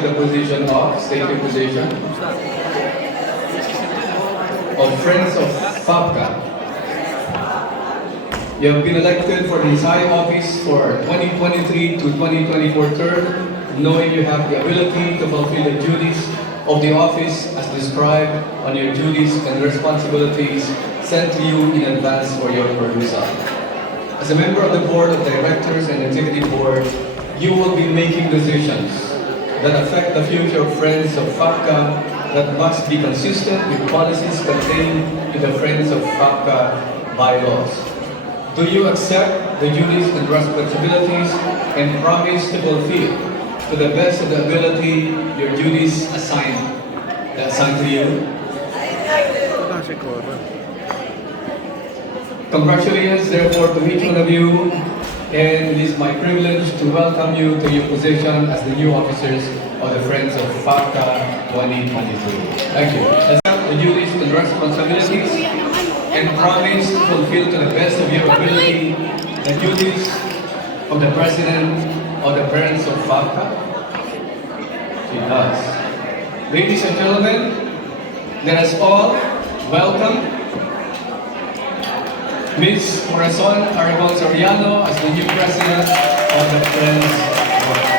to the position of, state your position, of Friends of FAPCCA. You have been elected for this high office for 2023 to 2024 term, knowing you have the ability to fulfill the duties of the office as described on your duties and responsibilities sent to you in advance for your perusal. As a member of the Board of Directors and Executive Board, you will be making decisions that affect the future of Friends of FAPCCA that must be consistent with policies contained in the Friends of FAPCCA bylaws. Do you accept the duties and responsibilities and promise to fulfill, to the best of the ability, your duties assigned to you? Congratulations, therefore, to each one of you, and it is my privilege to welcome you to your position as the new officers of the Friends of FAPCCA 2023. Thank you. Accept the duties and responsibilities and promise to fulfill to the best of your ability the duties of the President of the Friends of FAPCCA? She does. Ladies and gentlemen, let us all welcome Ms. Corazon Aragon Soriano as the new President of the Friends of FAPCCA.